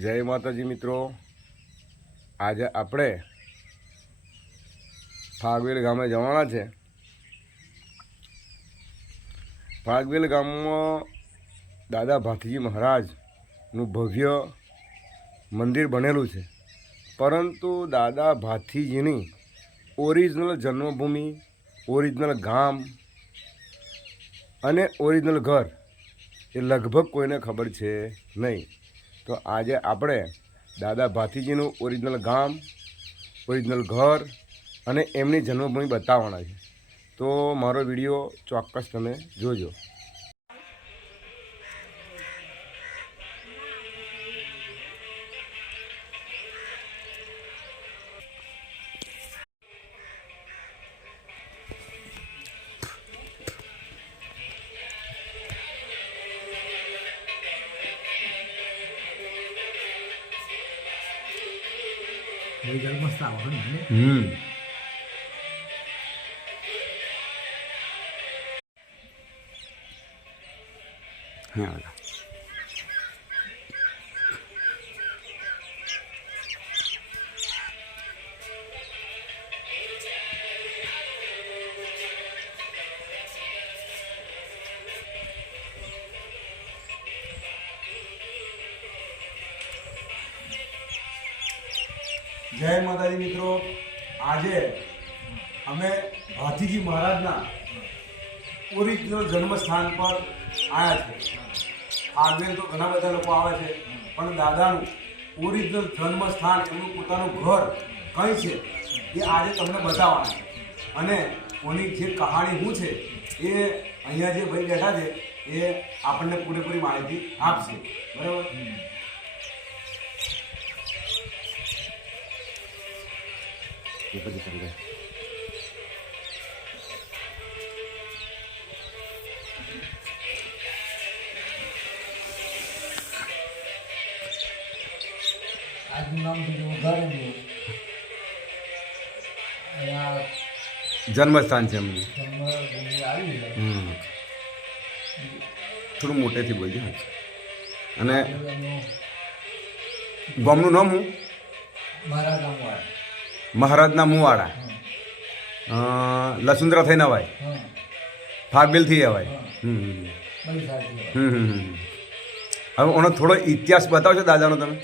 જય માતાજી મિત્રો. આજે આપણે ફાગવેલ ગામે જવાના છે. ફાગવેલ ગામમાં દાદા ભાથીજી મહારાજનું ભવ્ય મંદિર બનેલું છે. પરંતુ દાદા ભાથીજીની ઓરિજિનલ જન્મભૂમિ, ઓરિજિનલ ગામ અને ઓરિજિનલ ઘર એ લગભગ કોઈને ખબર છે નહીં. તો આજે આપણે દાદા ભાથીજીનું ઓરિજિનલ ગામ, ઓરિજિનલ ઘર અને એમની જન્મભૂમિ બતાવવાના છે. તો મારો વીડિયો ચોક્કસ તમે જોજો. રિઝલ્ટ મસ્ત આવે ને હમ હા જય માતાજી મિત્રો. આજે અમે ભાતીજી મહારાજના ઓરિજિનલ જન્મસ્થાન પર આવ્યા છે આગળ તો ઘણા બધા લોકો આવે છે, પણ દાદાનું ઓરિજિનલ જન્મસ્થાન એમનું પોતાનું ઘર કઈ છે એ આજે તમને બતાવવાના છે. અને કોની જે કહાણી શું છે એ અહીંયા જે ભાઈ બેઠા છે એ આપણને પૂરેપૂરી માહિતી આપશે. બરાબર? એ એમનું અહીંયા જન્મસ્થાન છે એમનું થોડું મોટેથી બોલજો અને ગામનું નામ હું મારા ગામવાળા મહારાજના મુવાડા. લસુંદ્રા થઈને અવાય. થઈ અવાય. હવે ઓનો થોડો ઇતિહાસ બતાવશો દાદાનો તમે?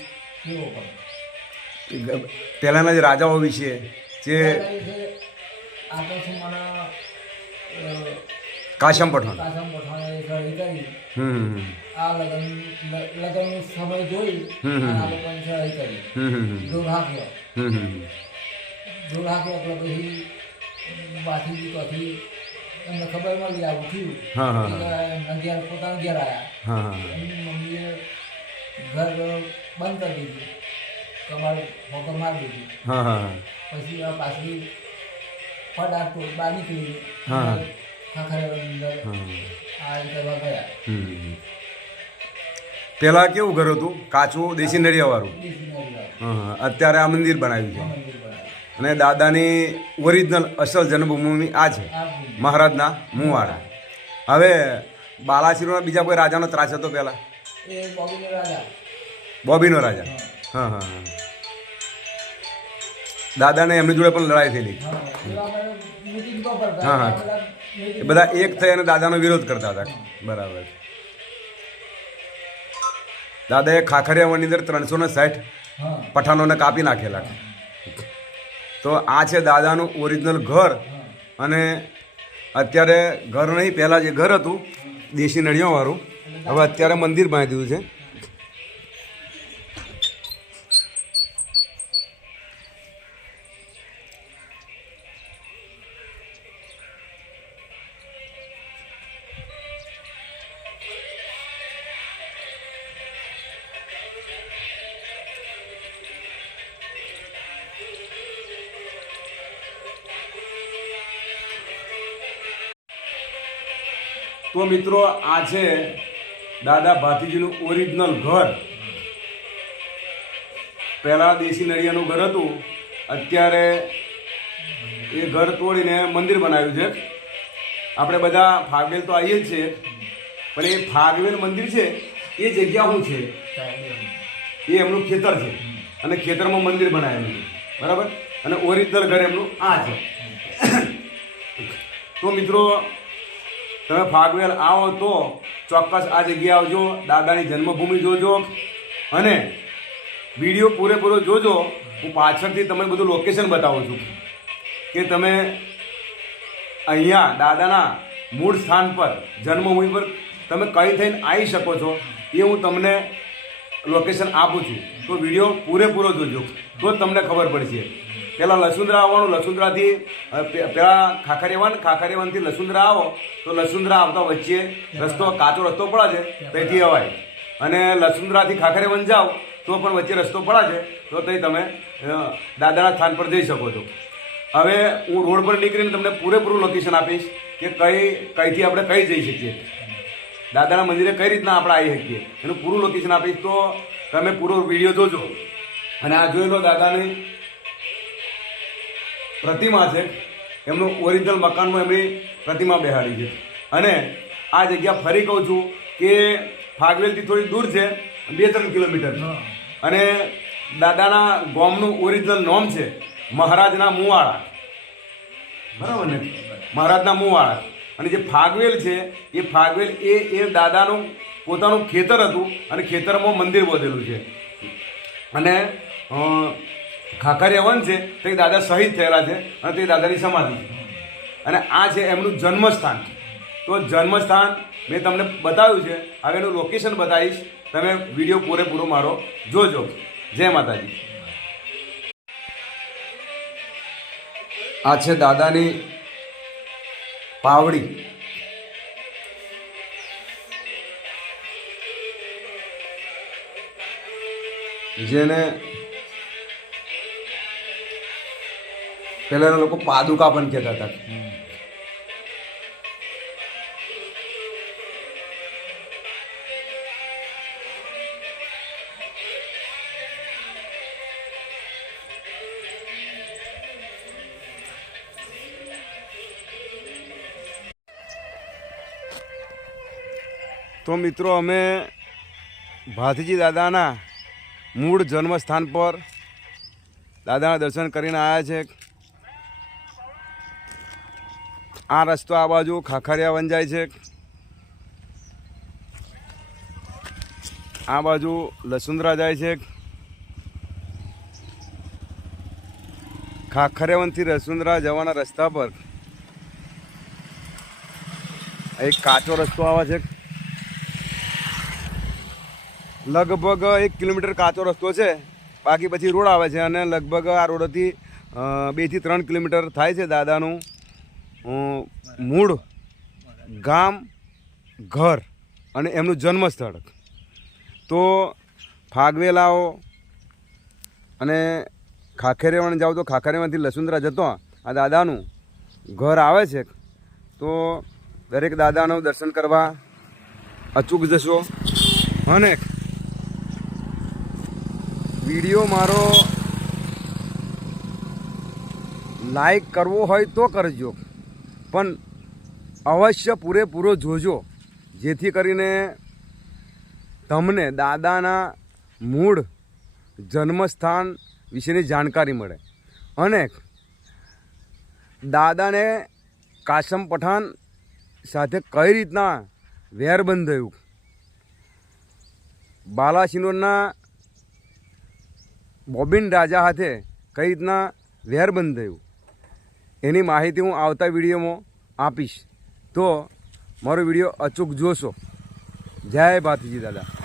પહેલાંના જે રાજાઓ વિશે જે કાશમ પઠાણ. હમ. આ લગન સમય જોઈ આ. સહાય કરી. હમ હમ. એટલે પછી બાથી ત્યાંથી એમને ખબર મળી આવું થયું. હા, હા, એટલે એમના ઘેર પોતાના ઘેર આવ્યા. એમની મમ્મીએ ઘર બંધ કરી દીધું. કમાડ હોકર મારી દીધી. હા હા હા. પછી આ પાછળી ફટાક તો બહાર નીકળી. હમ. કેવું ઘર હતું? કાચું દેશી નડિયા વાળું. અત્યારે આ મંદિર બનાવ્યું છે. અને દાદાની ઓરિજિનલ અસલ જન્મભૂમિ આ છે મહારાજના મુવાડા. હવે બાલાસિરોના બીજા કોઈ રાજાનો ત્રાસ હતો પહેલાં? બોબીનો રાજા. હા. હા હા દાદાને એમની જોડે પણ લડાઈ થયેલી. હા હા, એ બધા એક થઈ અને દાદાનો વિરોધ કરતા હતા. બરાબર. દાદાએ ખાખરિયાવણની અંદર ત્રણસો ને સાઠ પઠાણોને કાપી નાખેલા. તો આ છે દાદાનું ઓરિજિનલ ઘર. અને અત્યારે ઘર નહીં, પહેલાં જે ઘર હતું, દેશી નળિયાવાળું. હવે અત્યારે મંદિર બાંધી દીધું છે. તો મિત્રો આ છે દાદા ભાતીજીનું ઓરિજિનલ ઘર પહેલાં દેશી નળિયાનું ઘર હતું. અત્યારે એ ઘર તોડીને મંદિર બનાવ્યું છે. આપણે બધા ફાગવેલ તો આવીએ જ છીએ. પણ એ ફાગવેલ મંદિર છે, એ જગ્યા શું છે? એ એમનું ખેતર છે. અને ખેતરમાં મંદિર બનાવેલું છે. બરાબર? અને ઓરિજિનલ ઘર એમનું આ છે. તો મિત્રો તમે ફાગવેલ આવો તો ચોક્કસ આ જગ્યાએ આવજો, દાદાની જન્મભૂમિ જોજો અને વીડિયો પૂરેપૂરો જોજો. હું પાછળથી તમને બધું લોકેશન બતાવું છું કે તમે અહીંયા દાદાના મૂળ સ્થાન પર, જન્મભૂમિ પર તમે કઈ થઈને આવી શકો છો એ હું તમને લોકેશન આપું છું. તો વીડિયો પૂરેપૂરો જોજો. તો તમને ખબર પડશે. પહેલાં લસુંદરા આવવાનું, લસુંદરાથી પહેલાં ખાખરિયાવાન ખાખરિયાવાનથી લસુંદરા આવો, તો લસુંદરા આવતા વચ્ચે રસ્તો, કાચો રસ્તો પડે છે, ત્યાંથી અવાય. અને લસુંદરાથી ખાખરેવન જાઓ, તો પણ વચ્ચે રસ્તો પડે છે, તો તે તમે દાદાના સ્થાન પર જઈ શકો છો. હવે હું રોડ પર નીકળીને તમને પૂરેપૂરું લોકેશન આપીશ કે કઈ, કઈથી આપણે કઈ જઈ શકીએ. દાદાના મંદિરે કઈ રીતના આપણે આવી શકીએ? એનું પૂરું લોકેશન આપીશ તો તમે પૂરો વીડિયો જોજો. અને આ જોઈ લો દાદાની પ્રતિમા છે. એમનું ઓરિજિનલ મકાનમાં એમની પ્રતિમા બેહાડી છે. અને આ જગ્યા ફરી કહું છું કે ફાગવેલથી થોડી દૂર છે બે ત્રણ કિલોમીટર અને દાદાના ગામનું ઓરિજિનલ નોમ છે મહારાજના મુવાળા બરાબર ને? મહારાજના મુવાળા અને જે ફાગવેલ છે એ ફાગવેલ એ એ દાદાનું પોતાનું ખેતર હતું અને ખેતરમાં મંદિર બોધેલું છે. અને ખાખરિયા વન છે, તે દાદા શહીદ થયેલા છે અને તે દાદાની સમાધિ છે. અને આ છે એમનું જન્મસ્થાન. તો જન્મસ્થાન મેં તમને બતાવ્યું છે. હવે એનું લોકેશન બતાવીશ. તમે વીડિયો પૂરેપૂરો મારો જોજો. જય માતાજી. આ છે દાદાની પાવડી. જેને પહેલાના લોકો પાદુકા પણ કહેતા હતા. તો મિત્રો, અમે ભાથીજી દાદાના મૂળ જન્મસ્થાન પર દાદાના દર્શન કરીને આવ્યા છે. આ રસ્તો આ બાજુ ખાખરિયા વન જાય છે. આ બાજુ લસુંદરા જાય છે. ખાખરિયાવનથી લસુંદરા જવાના રસ્તા પર. એક કાચો રસ્તો આવે છે. લગભગ એક કિલોમીટર કાચો રસ્તો છે. બાકી પછી રોડ આવે છે અને લગભગ આ રોડથી બેથી ત્રણ કિલોમીટર થાય છે દાદાનું. મૂળ, ગામ, ઘર અને એમનું જન્મસ્થળ. તો ફાગવેલાઓ અને ખાખરેવાણ જાઓ તો ખાખરેવાણથી લસુંદરા જતો આ દાદાનું ઘર આવે છે. તો દરેક દાદાનું દર્શન કરવા અચૂક જશો. અને વીડિયો મારો લાઈક કરવો હોય તો કરજો. પણ અવશ્ય પૂરેપૂરો જોજો. જેથી કરીને તમને દાદાના મૂળ જન્મસ્થાન વિશેની જાણકારી મળે. અને દાદાને કાસમ પઠાણ સાથે કઈ રીતના વેર બંધાયું? બાલાસિનોરના બોબિન રાજા સાથે કઈ રીતના વેર બંધાયું? એની માહિતી હું આવતા વિડીયોમાં આપીશ. તો મારો વીડિયો અચૂક જોશો. જય ભાતીજી દાદા.